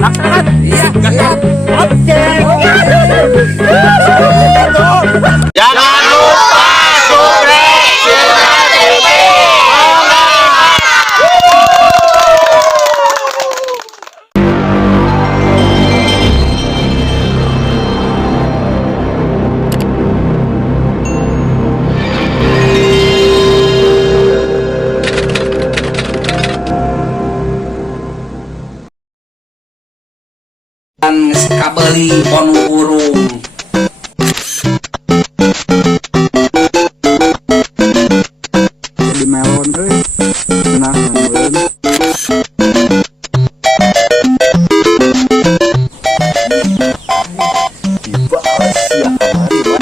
Laksanakan. Iya, siap. Oke. Jangan lupa subscribe channel TV. Dan kabeli ponu urung. Di melon euy. Nah, melon. Dibahas ya kamari, Pak.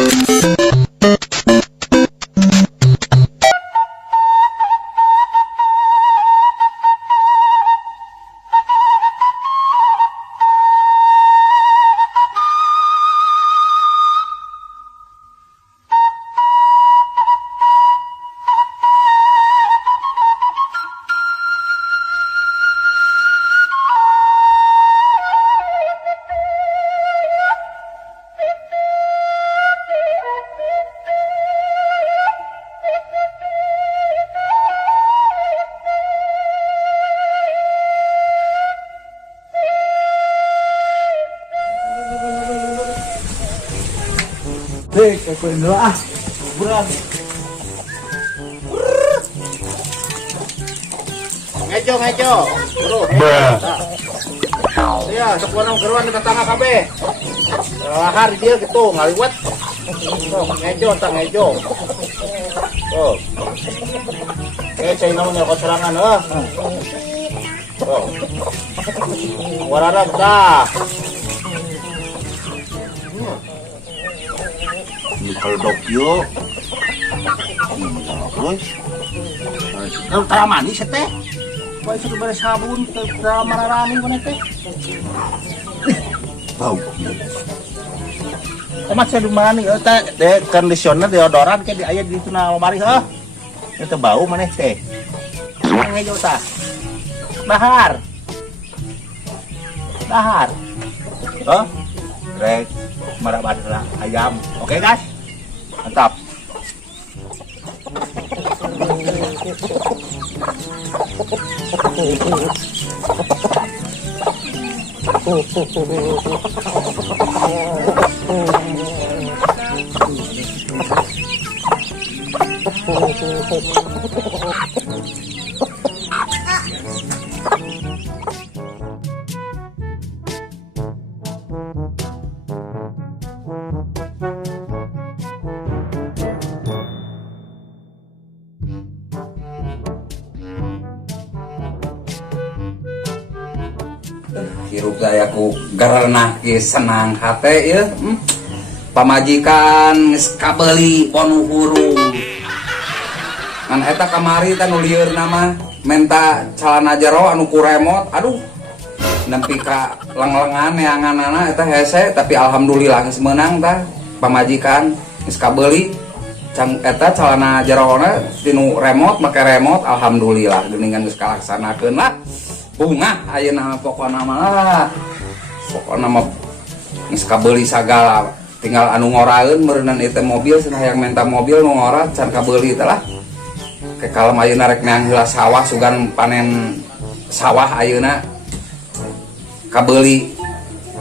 Aku dulu ah. Berat. Ngejo. Bro. Iya, sok warung geruan di tetangga kabeh. Lahar dia gitu, ngaliwat. Sok ngejo tang ngejo. Oh. Cai naon nyokot serangan heuh. Oh. Wararab dah. Kalau yuk, kalau manis teh, kau sudah beres sabun, kalau mararani mana teh? Bau. Macam di mana nih? Teh kondisioner deodoran kayak di ayat di tuna mari hah? Itu bau mana teh? Ngejo tah. Bahar. Oh, rek marabat ayam. Oke guys. Mantap. Hirup gayaku gerenah ge senang hate ya. Pamajikan geus kabeli ponu urung. Ngan eta kamari teh nu lieur nama menta calana jero anu ku remote. Aduh. Nempi ka leng-lengan neanganana eta hese tapi alhamdulillah geus meunang tah pamajikan geus kabeli can eta calana jerona tinu remote make remote alhamdulillah geuningan geus kalaksanakeun lah. Bunga ayeuna pokona mah geus kabeli sagala tinggal anu ngoraeun meureunnan ieu mobil cenah hayang menta mobil nu ngora can kabeli teh lah ke kalem ayeuna rek neang heula sawah sugan panen sawah ayeuna kabeli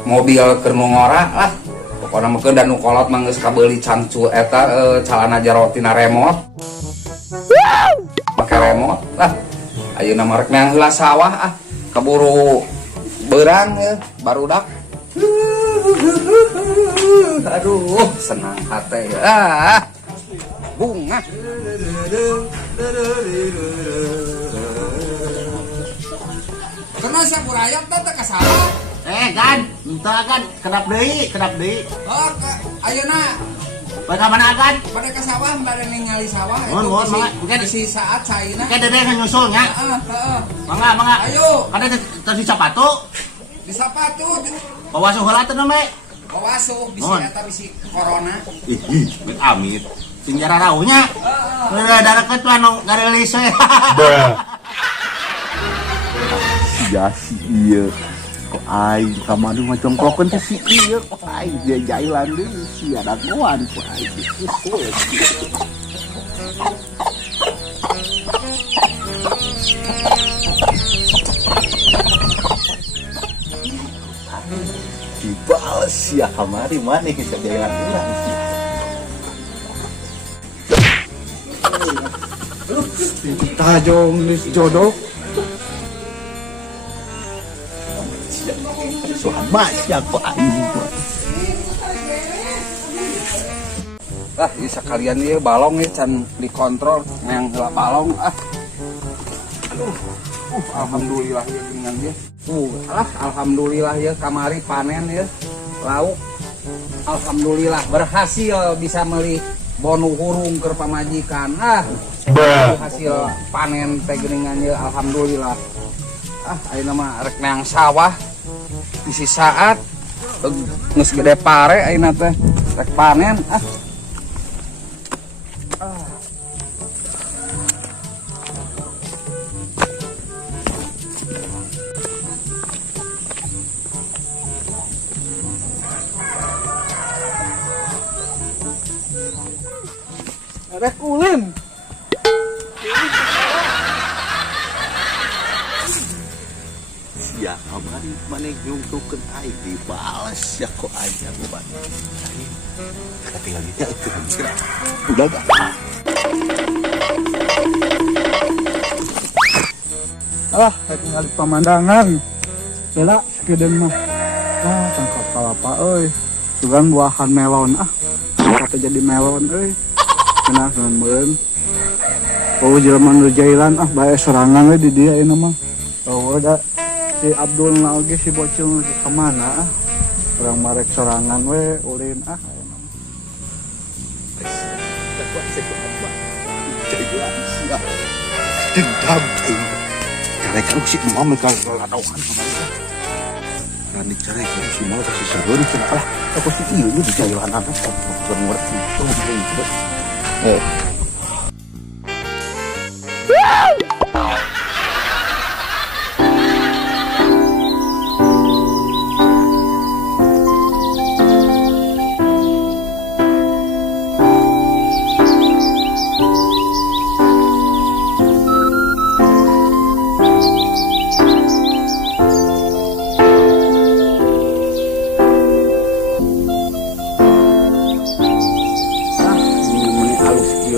mobil keur nu ngora lah pokona mah dan nu kolot mah geus kabeli cancu eta calana jero tina remote make remote lah ayeuna mah rek neang heula sawah ah kaburu berang ya barudak. Aduh senang hati ya bunga. Kenapa sih kurayap teh kasalah? Gan, entah kan, kedap deui. Oh, ayeuna Bagaimana kan? pada ke sawah pada ningali sawah Mohon, bukan si saat saina. Kayak dede nyusul nya. Mangga. Ayo. Kada tadi sepatu. Di sepatu. Pawasuh heula teh name. Pawasuh bisi eta bisi corona. Ih, amit. Sing jara rauhnya. Heeh. Da deket anu ngarilis we. Ya si iya. kok aing kamari mah congkrokeun teh si ieu kok aing dia jailan deui si ada goan kok aing. Dibales ya kamari mana bisa jailan urang sih. Tajong jodoh selamat siapa ini Ah, ini sekalian ieu balong ieu can dikontrol yang heula balong ah. Aduh. Alhamdulillah ya dengan dia. Alhamdulillah ya kamari panen ya. Lauk. Alhamdulillah berhasil bisa meuli bonu hurung ke pamajikan. Hasil panen teh geuningan ya alhamdulillah. Ayeuna mah rek neang sawah isi saat geus gede pare ayeuna teh rek panen Rek ulin. ya kamari mana nyungtukeun aing dibales ya kok aing ngobat kita tinggal dia itu udah gak Tinggal di pemandangan. Bela sekedeng mah. Tangkap kalapa euy. Tugan buahan melon kata jadi melon euy. Cenah neumbeun. Jelema nu jailan bae serangan we di dia ieu mah. Ada si Abdul na oge si bocil ke kemana orang marek sorangan we ulin dendam cara kan si mau mereka ladokan kan cara kan si mau si seru kenapa aku si ieu di jalan apa belum ngerti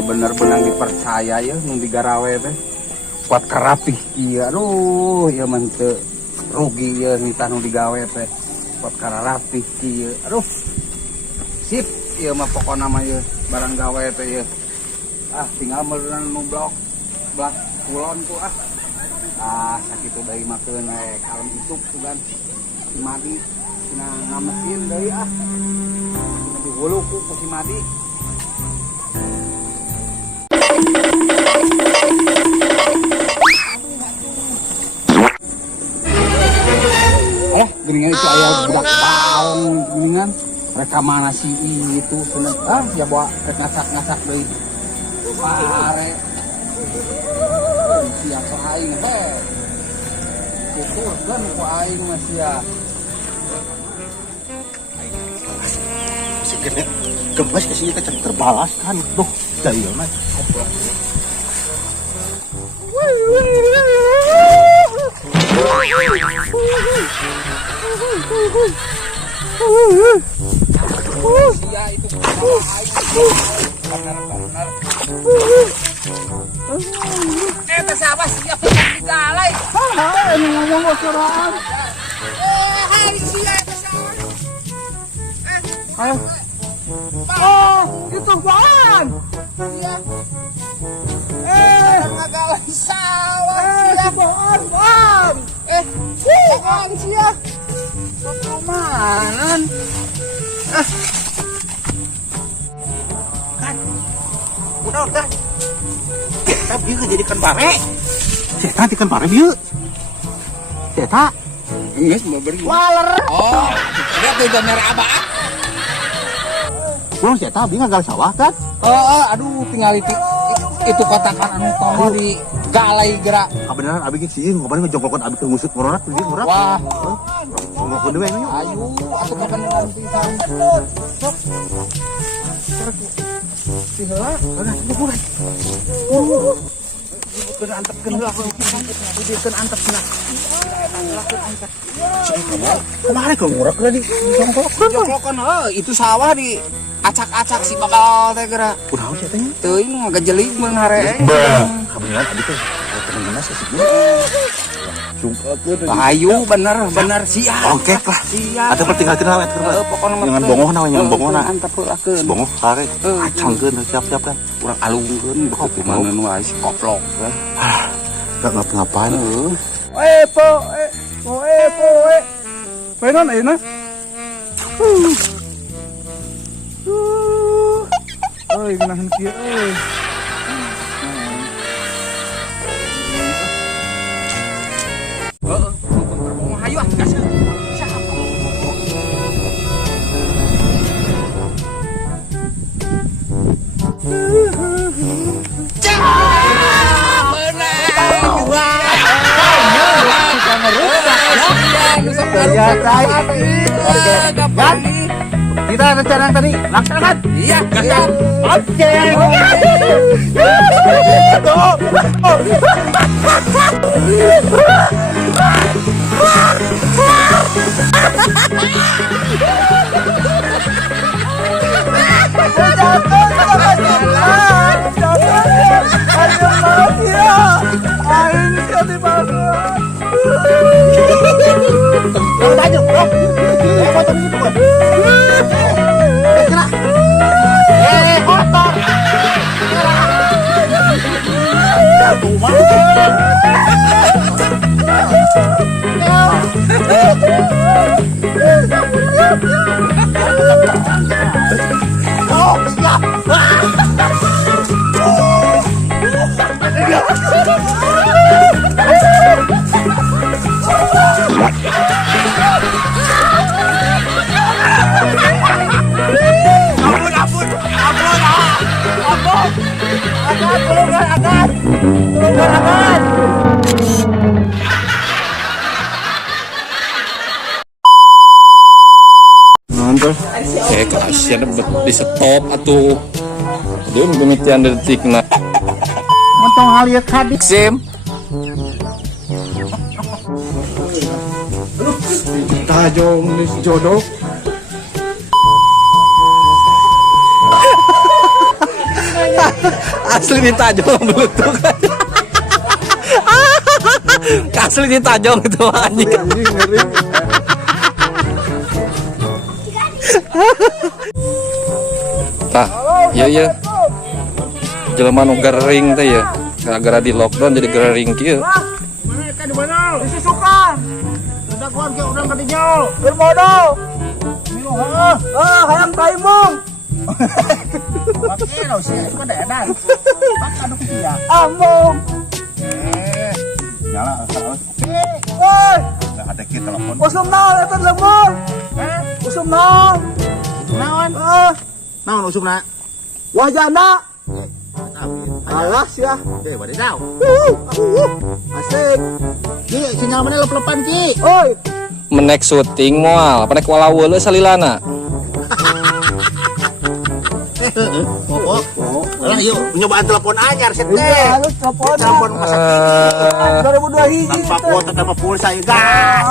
bener-bener dipercaya ya yang digarawe teh kuat kerapih iya aduh ya mente rugi ya nita nu digawe teh kuat karapih iya aduh sip iya mah pokokna mah ya barang gawe teh ya tinggal meureun nu blok belah kulon tuh sakitu deui mah teu naik kalem isuk tuh kan si Madi tina ngamesin deui dihulu ku si Madi. Geningan itu ayah budak baung geningan mereka mana sih itu seneng ya bawa ngasak deui pare siapa aing itu kan ku aing mah sia segede gemes kasih kita terbalas kan tuh dari mana ya itu benar siapa siap digalai ini ngomong bocoran hari siap itu Bang iya ngagalai sawah si Bang Bang siap kemanan kan udah tapi dia jadikan pare saya ikan pare dia saya geus memberi waler dia tuh gambar abah belum saya bingung gagal sawah kan aduh tinggal itu itu kotakan anu tomo di galai gerak. Kebenaran abi geus sieun, kapan ngejongkokkeun abi ke ngusut ngorona tuh murah. Wah, Ngomongkeun dewe nya. ayo atuh kebenaran pisan. Siheula, mulai. Kena antepkeun heula aku. Dikeun antepna. Kemarin kau ngurek tadi. Jongkokkeun itu sawah di acak-acak si bakal teh geura. Kunaon sih teh? Teuing ngagejelig meung hareeng. Kebenaran abi teh temen-temen sih sih. Sungkeun. Ayo bener siap. Ongkek lah. Siap. Ada tinggal kenal Pokoknya Jangan bongoh na, jangan bongoh na. Antep heulakeun. Bongoh kare. Acangkeun siap-siap kan. Urang alungkeun begitu mana nu aya si koplok teh. Enggak ngapa-ngapain. Po. Painon ayeuna. Euy, geunahan kieu euy. Hayu gas. Kita rencana yang tadi laksanakan. Iya, siap. Oke. Kasihan di stop atuh. Dun pemitian detik na. Montong halieuh hadik Sim. tajong geus jodoh. Asli ditajong bluetooth. Asli ditajong itu anjing. Anjing ngeri. Tah, iya. Jelema nu gering teh ya. Gara-gara di lockdown jadi gering kieu. Mereka di mana? Di Susukan. Udah kuan ke urang kadinya. Berbodoh. Milo Hayang taimong. Pakai no sih, itu ada edan. Pakai anu kia. Among. Nyala terus. Woi, Enggak ada kita telepon. usum naon eta lemur? Usum naon? Naon? Naon usumna? Wajana. Alah sia. Oke, bade daw. Asik. Ki, sinyal mana lep-lepan ki? Oi, Menek syuting moal, panek walaweul salilana. Popo. Lah yuk, nyobaan telepon anyar set teh. iya lu telepon. Telepon masa kini. 2002 hiji. Tanpa kuota tanpa pulsa ya gas.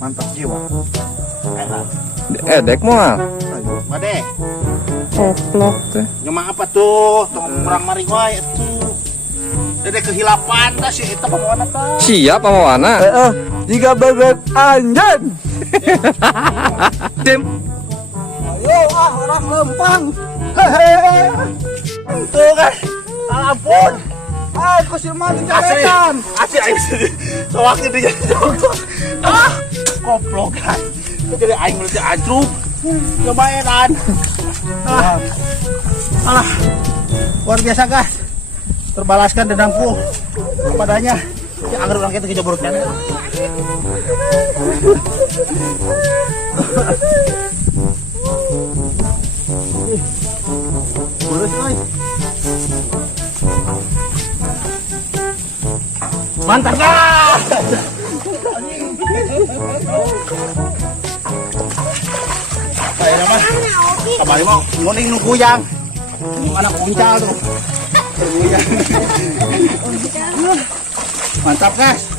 Mantap jiwa. Dek moal. Bade, Koplok teh. nyoba apa tuh? Tong kurang mari wae atuh. Dede kehilapan dah si eta pamawana tah. Siap pamawana. Jika bebek anjen. Sim. Ayo orang lempang. Tuh kan. Ampun. Aku sih mah dicarekan. Asli aing sewaktu dia jodoh. Goblok kan. Jadi aing mesti ajruk. Cobain an. Alah. Luar biasa guys. Terbalaskan dendamku kepadanya. Ya agar orang kita kejoborkan. Boleh, Mantap gas. Ayo naman. Kemarin mau nguning nungkuyang. Yung anak puncal tuh. Mantap gas.